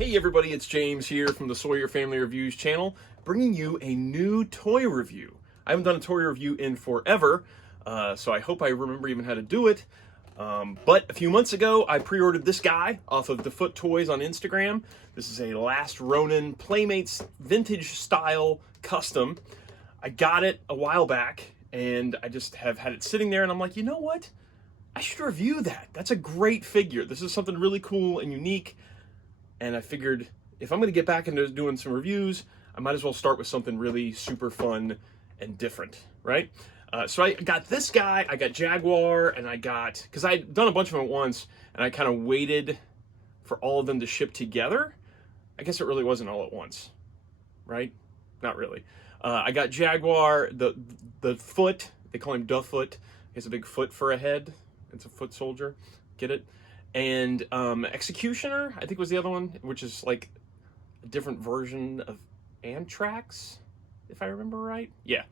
Hey everybody, it's James here from the Sawyer Family Reviews channel, bringing you a new toy review. I haven't done a toy review in forever, so I hope I remember even how to do it. But a few months ago, I pre-ordered this guy off of DAFOOT Toys on Instagram. This is a Last Ronin Playmates vintage style custom. I got it a while back, and I just have had it sitting there, and I'm like, you know what? I should review that. That's a great figure. This is something really cool and unique. And I figured if I'm going to get back into doing some reviews, I might as well start with something really super fun and different, right? So I got this guy, I got Jaguar, and I got, because I'd done a bunch of them at once, and I kind of waited for all of them to ship together. I guess it really wasn't all at once, right? Not really. I got Jaguar, the foot, they call him DAFOOT. He has a big foot for a head. It's a foot soldier. Get it? And Executioner, I think was the other one, which is like a different version of Anthrax, if I remember right. Yeah.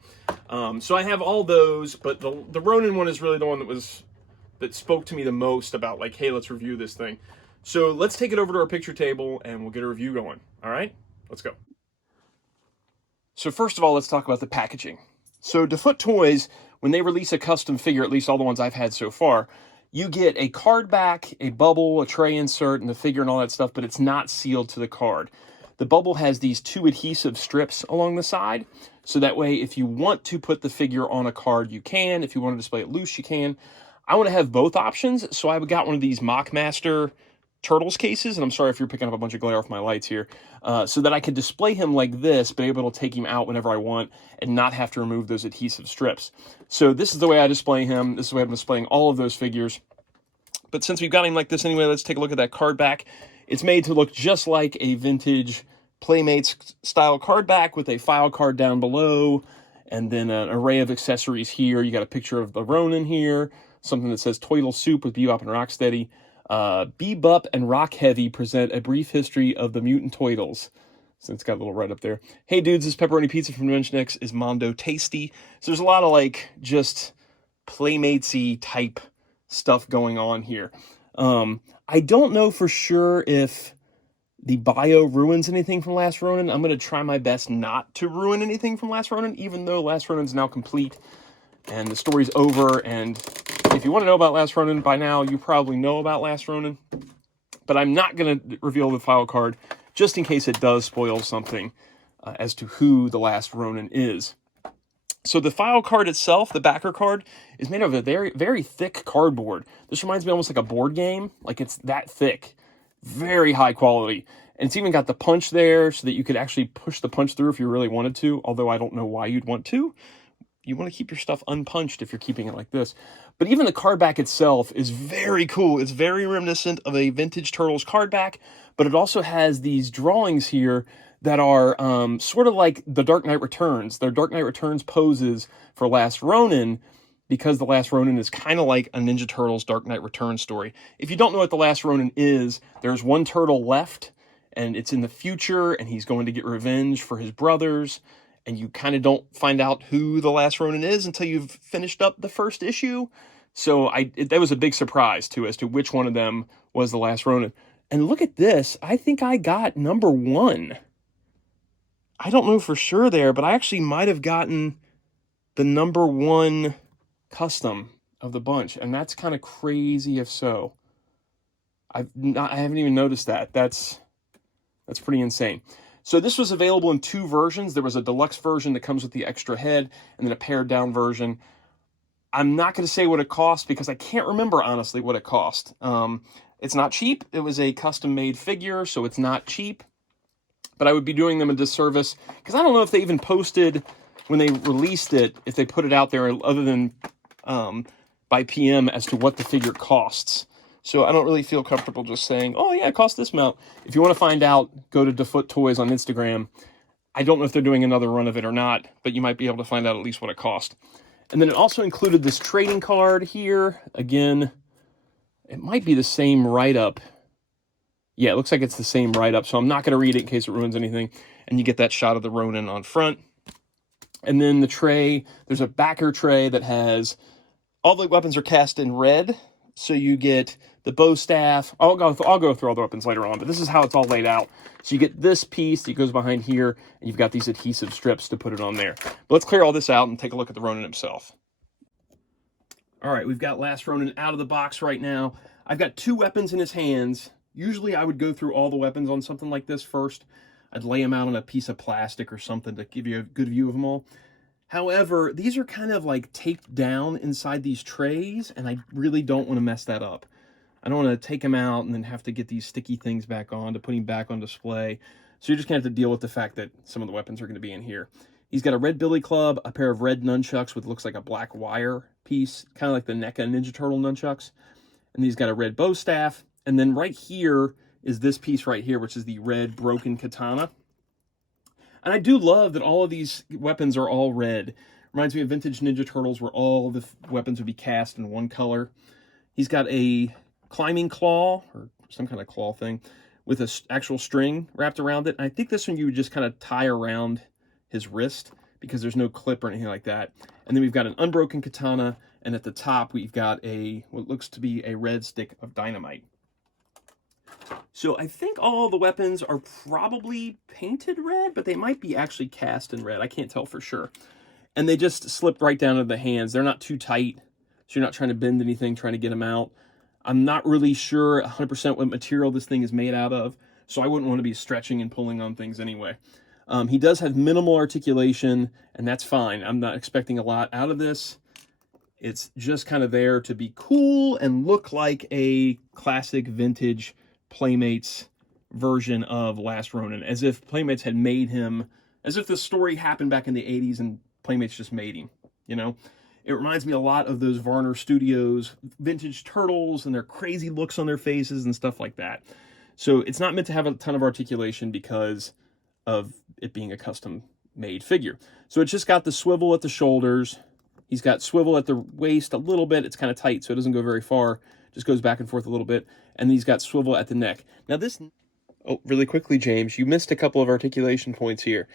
So I have all those, but the Ronin one is really the one that spoke to me the most about like, hey, let's review this thing. So let's take it over to our picture table and we'll get a review going. All right, let's go. So first of all, let's talk about the packaging. So DAFOOT Toys, when they release a custom figure, at least all the ones I've had so far, you get a card back, a bubble, a tray insert, and the figure and all that stuff, but it's not sealed to the card. The bubble has these two adhesive strips along the side, so that way if you want to put the figure on a card, you can. If you want to display it loose, you can. I want to have both options, so I got one of these Mockmaster Turtles cases, and I'm sorry if you're picking up a bunch of glare off my lights here, so that I could display him like this, but able to take him out whenever I want and not have to remove those adhesive strips. So this is the way I display him. This is the way I'm displaying all of those figures. But since we've got him like this anyway, let's take a look at that card back. It's made to look just like a vintage Playmates style card back with a file card down below, and then an array of accessories here. You got a picture of the Ronin here, something that says Toidle Soup with Bebop and Rocksteady. Bebop and Rock Heavy present a brief history of the Mutant Toidles. So it's got a little right up there. Hey dudes, this pepperoni pizza from Dimension X is Mondo Tasty. So there's a lot of like just Playmates-y type stuff going on here. I don't know for sure if the bio ruins anything from Last Ronin. I'm going to try my best not to ruin anything from Last Ronin, even though Last Ronin's now complete and the story's over. And if you want to know about Last Ronin by now, you probably know about Last Ronin. But I'm not going to reveal the file card, just in case it does spoil something as to who the Last Ronin is. So the file card itself, the backer card, is made of a very, very thick cardboard. This reminds me almost like a board game. Like it's that thick. Very high quality. And it's even got the punch there so that you could actually push the punch through if you really wanted to, although I don't know why you'd want to. You want to keep your stuff unpunched if you're keeping it like this. But even the card back itself is very cool. It's very reminiscent of a vintage Turtles card back, but it also has these drawings here that are sort of like the Dark Knight Returns. They're Dark Knight Returns poses for Last Ronin, because the Last Ronin is kind of like a Ninja Turtles Dark Knight Returns story. If you don't know what the Last Ronin is, there's one turtle left, and it's in the future, and he's going to get revenge for his brothers, and you kind of don't find out who the Last Ronin is until you've finished up the first issue. So that was a big surprise, too, as to which one of them was the Last Ronin. And look at this. I think I got number 1. I don't know for sure there, but I actually might have gotten the number 1 custom of the bunch, and that's kind of crazy if so. I haven't even noticed that. That's pretty insane. So this was available in 2 versions. There was a deluxe version that comes with the extra head, and then a pared down version. I'm not going to say what it cost because I can't remember honestly what it cost. It's not cheap. It was a custom made figure, so it's not cheap. But I would be doing them a disservice because I don't know if they even posted when they released it, if they put it out there other than by PM as to what the figure costs. So I don't really feel comfortable just saying, oh yeah, it costs this amount. If you want to find out, go to DAFOOT Toys on Instagram. I don't know if they're doing another run of it or not, but you might be able to find out at least what it cost. And then it also included this trading card here. Again, it might be the same write-up. Yeah, it looks like it's the same write-up, so I'm not going to read it in case it ruins anything. And you get that shot of the Ronin on front. And then the tray, there's a backer tray that has, all the weapons are cast in red, So you get the bow staff. I'll go through all the weapons later on, but this is how it's all laid out. So you get this piece that goes behind here, and you've got these adhesive strips to put it on there. But let's clear all this out and take a look at the Ronin himself. All right, we've got Last Ronin out of the box right now. I've got 2 weapons in his hands. Usually I would go through all the weapons on something like this first. I'd lay them out on a piece of plastic or something to give you a good view of them all. However, these are kind of like taped down inside these trays, and I really don't want to mess that up. I don't want to take them out and then have to get these sticky things back on to put him back on display. So you're just going to have to deal with the fact that some of the weapons are going to be in here. He's got a red billy club, a pair of red nunchucks with looks like a black wire piece, kind of like the NECA Ninja Turtle nunchucks. And he's got a red bow staff. And then right here is this piece right here, which is the red broken katana. And I do love that all of these weapons are all red. Reminds me of vintage Ninja Turtles where all the weapons would be cast in one color. He's got a climbing claw, or some kind of claw thing, with an actual string wrapped around it. And I think this one you would just kind of tie around his wrist because there's no clip or anything like that. And then we've got an unbroken katana, and at the top we've got what looks to be a red stick of dynamite. So I think all the weapons are probably painted red, but they might be actually cast in red. I can't tell for sure. And they just slip right down to the hands. They're not too tight, so you're not trying to bend anything, trying to get them out. I'm not really sure 100% what material this thing is made out of, so I wouldn't want to be stretching and pulling on things anyway. He does have minimal articulation, and that's fine. I'm not expecting a lot out of this. It's just kind of there to be cool and look like a classic vintage Playmates version of Last Ronin, as if Playmates had made him, as if the story happened back in the 80s and Playmates just made him, you know? It reminds me a lot of those Varner Studios vintage turtles and their crazy looks on their faces and stuff like that. So it's not meant to have a ton of articulation because of it being a custom-made figure. So it's just got the swivel at the shoulders. He's got swivel at the waist a little bit. It's kind of tight, so it doesn't go very far. Just goes back and forth a little bit. And he's got swivel at the neck. Now this... Oh, really quickly, James, you missed a couple of articulation points here.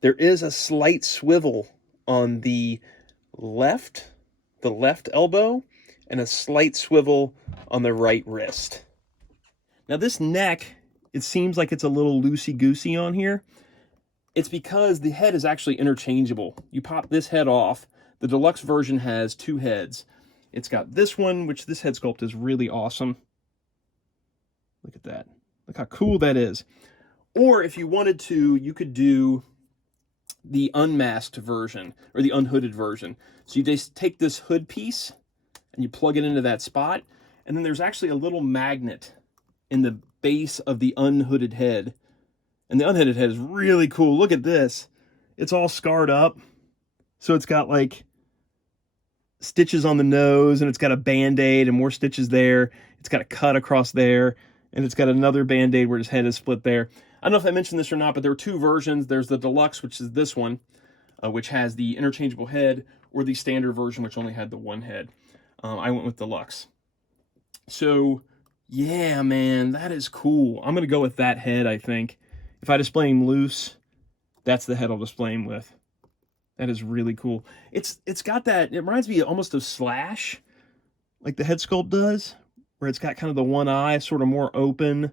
There is a slight swivel on the left elbow, and a slight swivel on the right wrist. Now this neck, it seems like it's a little loosey-goosey on here. It's because the head is actually interchangeable. You pop this head off. The deluxe version has 2 heads. It's got this one, which this head sculpt is really awesome. Look at that. Look how cool that is. Or if you wanted to, you could do the unmasked version, or the unhooded version. So you just take this hood piece, and you plug it into that spot, and then there's actually a little magnet in the base of the unhooded head. And the unhooded head is really cool. Look at this. It's all scarred up. So it's got like stitches on the nose, and it's got a Band-Aid and more stitches there. It's got a cut across there, and it's got another Band-Aid where his head is split there. I don't know if I mentioned this or not, but there are 2 versions. There's the deluxe, which is this one, which has the interchangeable head, or the standard version, which only had the 1 head. I went with deluxe. So, yeah, man, that is cool. I'm going to go with that head, I think. If I display him loose, that's the head I'll display him with. That is really cool. It's got that, it reminds me almost of Slash, like the head sculpt does, where it's got kind of the one eye sort of more open,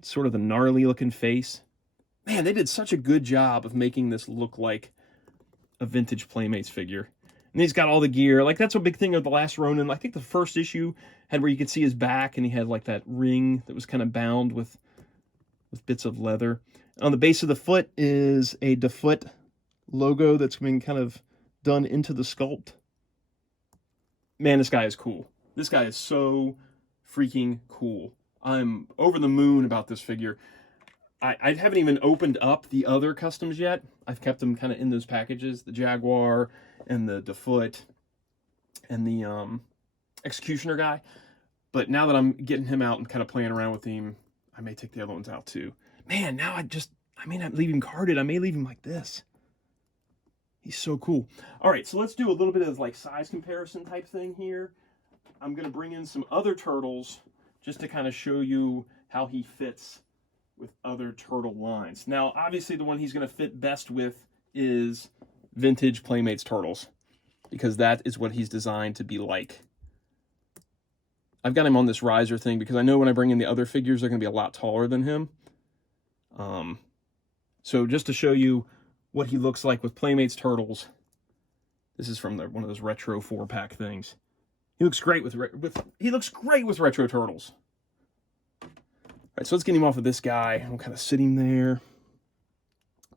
sort of the gnarly looking face. Man, they did such a good job of making this look like a vintage Playmates figure. And he's got all the gear. Like, that's a big thing of the Last Ronin. I think the first issue had where you could see his back, and he had like that ring that was kind of bound with bits of leather. On the base of the foot is a DAFOOT logo that's been kind of done into the sculpt. Man, this guy is cool. This guy is so freaking cool. I'm over the moon about this figure. I haven't even opened up the other customs yet. I've kept them kind of in those packages, the Jaguar and the DAFOOT and the Executioner guy. But now that I'm getting him out and kind of playing around with him, I may take the other ones out too. Man, now I may not leave him carded. I may leave him like this. He's so cool. All right, so let's do a little bit of like size comparison type thing here. I'm going to bring in some other turtles just to kind of show you how he fits with other turtle lines. Now, obviously, the one he's going to fit best with is vintage Playmates turtles, because that is what he's designed to be like. I've got him on this riser thing because I know when I bring in the other figures, they're going to be a lot taller than him. So just to show you what he looks like with Playmates Turtles, this is from one of those retro 4-pack things. He looks great with retro Turtles. All right, so let's get him off of this guy. I'll kind of sit him there.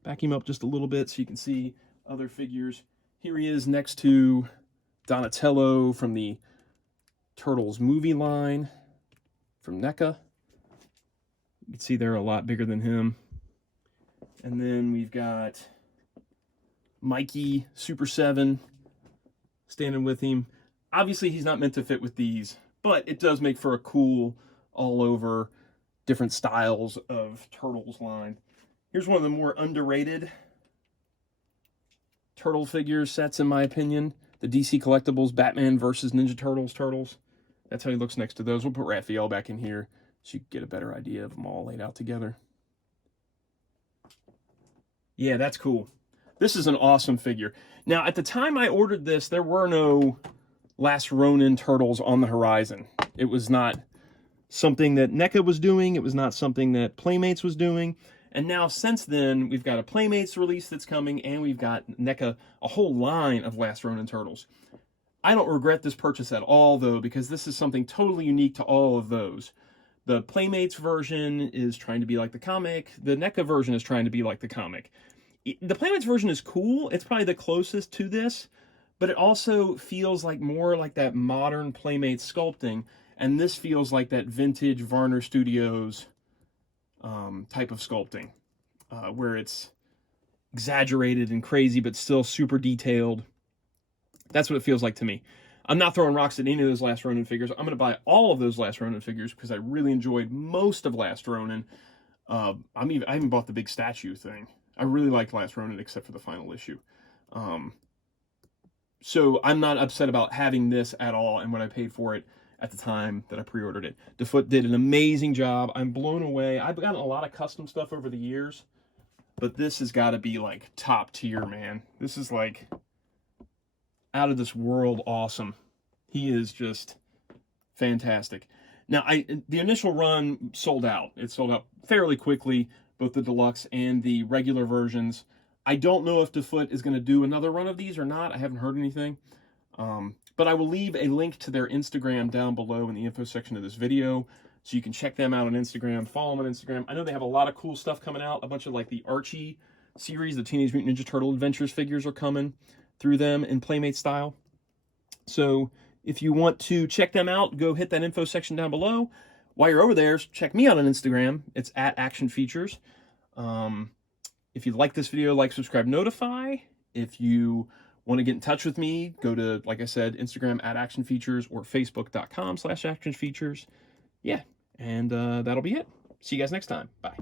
Back him up just a little bit so you can see other figures. Here he is next to Donatello from the Turtles movie line from NECA. You can see they're a lot bigger than him. And then we've got Mikey, Super 7, standing with him. Obviously, he's not meant to fit with these, but it does make for a cool, all-over, different styles of Turtles line. Here's one of the more underrated Turtle figure sets, in my opinion. The DC Collectibles Batman versus Ninja Turtles. That's how he looks next to those. We'll put Raphael back in here so you can get a better idea of them all laid out together. Yeah, that's cool. This is an awesome figure. Now, at the time I ordered this, there were no Last Ronin Turtles on the horizon. It was not something that NECA was doing. It was not something that Playmates was doing. And now, since then, we've got a Playmates release that's coming, and we've got NECA, a whole line of Last Ronin Turtles. I don't regret this purchase at all, though, because this is something totally unique to all of those. The Playmates version is trying to be like the comic. The NECA version is trying to be like the comic. The Playmates version is cool. It's probably the closest to this, but it also feels like more like that modern Playmates sculpting, and this feels like that vintage Varner Studios type of sculpting, where it's exaggerated and crazy, but still super detailed. That's what it feels like to me. I'm not throwing rocks at any of those Last Ronin figures. I'm going to buy all of those Last Ronin figures because I really enjoyed most of Last Ronin. I even bought the big statue thing. I really liked Last Ronin except for the final issue. So I'm not upset about having this at all and what I paid for it at the time that I pre-ordered it. DAFOOT did an amazing job. I'm blown away. I've gotten a lot of custom stuff over the years, but this has got to be like top tier, man. This is like out of this world awesome. He is just fantastic. Now, the initial run sold out. It sold out fairly quickly, both the deluxe and the regular versions. I don't know if DAFOOT is going to do another run of these or not. I haven't heard anything. But I will leave a link to their Instagram down below in the info section of this video, so you can check them out on Instagram, follow them on Instagram. I know they have a lot of cool stuff coming out. A bunch of like the Archie series, the Teenage Mutant Ninja Turtle Adventures figures are coming through them in Playmate style. So if you want to check them out, go hit that info section down below. While you're over there, check me out on Instagram. It's @ActionFeatures. If you like this video, like, subscribe, notify. If you want to get in touch with me, go to, like I said, Instagram @ActionFeatures or Facebook.com/ActionFeatures. Yeah, and that'll be it. See you guys next time. Bye.